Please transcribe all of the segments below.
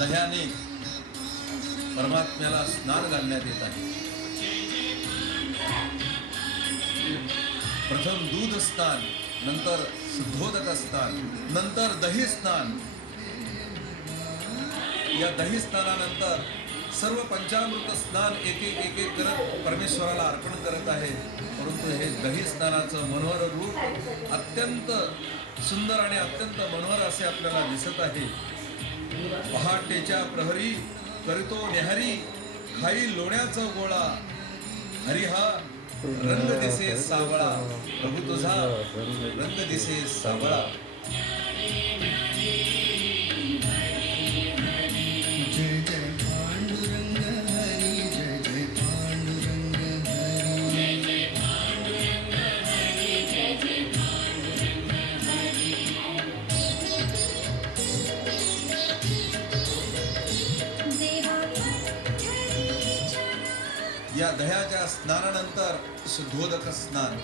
दह्याने परमात्म्याला स्नान घालण्यात येत आहे. प्रथम दूध स्नान, नंतर शुद्धोदक स्नान, नंतर दही स्नान. या दही स्नानानंतर सर्व पंचामृत स्नान एक एक करत परमेश्वराला अर्पण करत आहे. परंतु हे दही स्नानाचं मनोहर रूप अत्यंत सुंदर आणि अत्यंत मनोहर असे आपल्याला दिसत आहे. पहाटेच्या प्रहरी करीतो न्याहारी, खाई लोण्याचा गोळा. हरी हा रंग दिसे सावळा, प्रभू तुझा रंग दिसे सावळा. या दह्याच्या स्नानानंतर शुद्धोदक स्नान.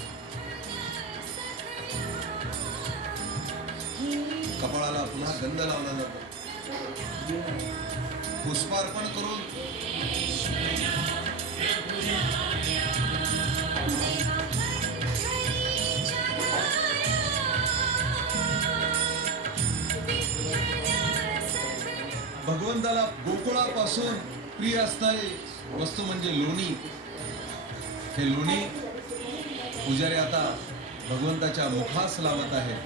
कपाळाला पुन्हा गंध लावला जातो. पुष्पार्पण करून भगवंताला गोकुळापासून प्रिय असणारी वस्तू म्हणजे लोणी. हे लोणी पुजारी आता भगवंताच्या मुखास लावत आहे.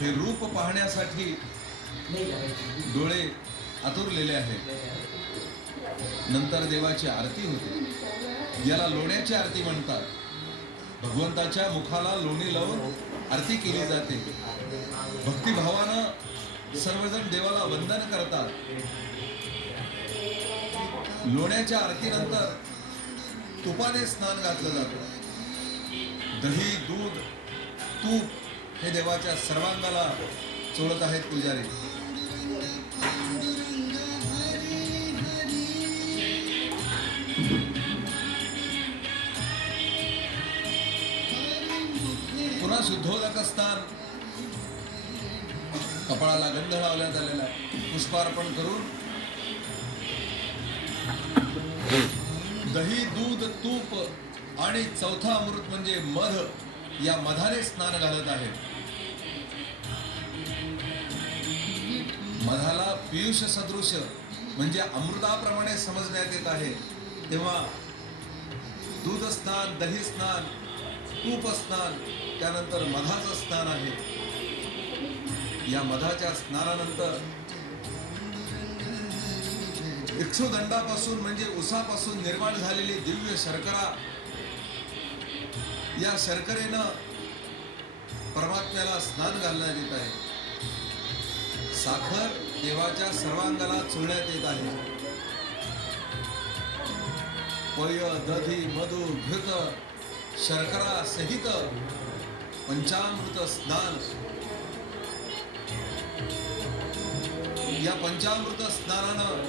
हे रूप पाहण्यासाठी डोळे आतुरलेले आहेत. नंतर देवाची आरती होते. याला लोण्याची आरती म्हणतात. भगवंताच्या मुखाला लोणी लावून आरती केली जाते. भक्तिभावानं सर्वजण देवाला वंदन करतात. लोण्याच्या आरतीनंतर तुपाने स्नान घातलं जातं. दही, दूध, तूप हे देवाच्या सर्वांगाला चोळत आहेत पुजारी. पुन्हा शुद्धोदक स्नान. कपाळाला गंध लावण्यात आलेला आहे. पुष्पार्पण करून दही, दूध, तूप आणि चौथा अमृत म्हणजे मध, या मधाने स्नान घालत आहेत. मधाला पियुष सदृश म्हणजे अमृताप्रमाणे समजण्यात येत आहे. तेव्हा दूध स्नान, दही स्नान, तूप स्नान, त्यानंतर मधाचं स्नान आहे. या मधाच्या स्नानानंतर इक्षुदंडापासून म्हणजे उसापासून निर्माण झालेली दिव्य शर्करा, या शर्करेनं परमात्म्याला स्नान घालण्यात येत आहे. साखर देवाच्या सर्वांगाला चोळण्यात येत आहे. पय, दधी, मधु, घृत, शर्करा सहित पंचामृत स्नान. या पंचामृत स्नानानं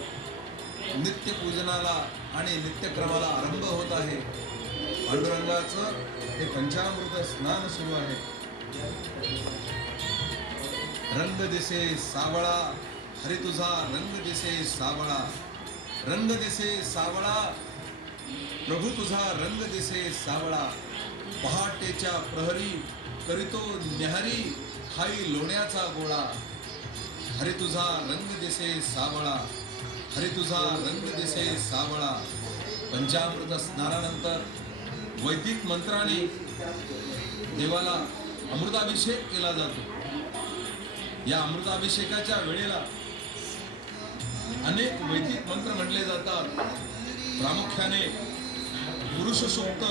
नित्य पूजनाला आणि नित्यक्रमाला आरंभ होत आहे. पांडुरंगाचं हे पंचामृत स्नान सुरू आहे. रंग दिसे सावळा, हरी तुझा रंग दिसे सावळा. रंग दिसे सावळा, प्रभू तुझा रंग दिसे सावळा. पहाटेच्या प्रहरी करीतो न्याहारी, खाई लोण्याचा गोळा. हरी तुझा रंग दिसे सावळा, हरी तुझा रंग दिसे सावळा. पंचामृत स्नानानंतर वैदिक मंत्राने देवाला अमृताभिषेक केला जातो. या अमृताभिषेकाच्या वेळेला अनेक वैदिक मंत्र म्हटले जातात. प्रामुख्याने पुरुष सूक्त,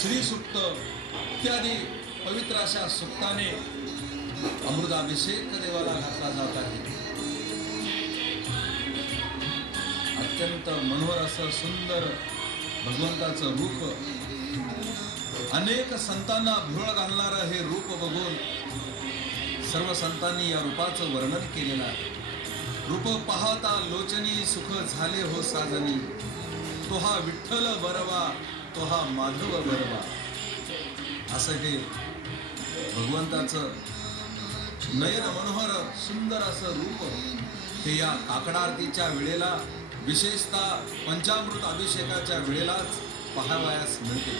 श्री सूक्त इत्यादी पवित्र अशा सूक्ताने अमृताभिषेक देवाला घातला जात आहे. अत्यंत मनोहर असं सुंदर भगवंताचं रूप. अनेक संतांना भुरळ घालणारं हे रूप बघून सर्व संतांनी या रूपाचं वर्णन केलेलं आहे. रूप पाहता लोचनी सुख झाले हो साजनी. तो हा विठ्ठल बरवा, तो हा माधव बरवा. असं हे भगवंताचं नयन मनोहर सुंदर असं रूप हे या काकड आरतीच्या वेळेला, विशेषतः पंचामृत अभिषेकाच्या वेळेलाच पाहावयास मिळते.